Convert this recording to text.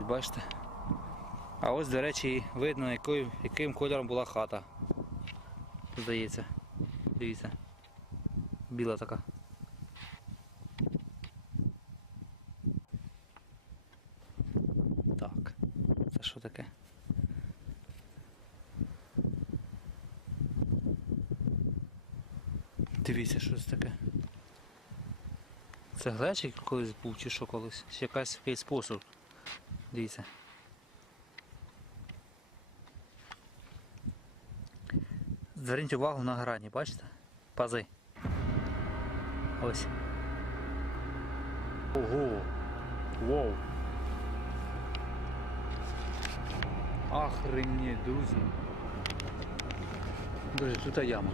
бачите? А ось, до речі, видно, якою, яким кольором була хата. Здається. Дивіться. Біла така. Так. Це що таке? Дивіться, що це таке. Це глечик колись був чи що колись? Якась якийсь спосіб. Дивіться. Зверніть увагу на грані, бачите? Пази. Ось. Ого! Воу! Охренеть, друзі. Друзі, тут яма.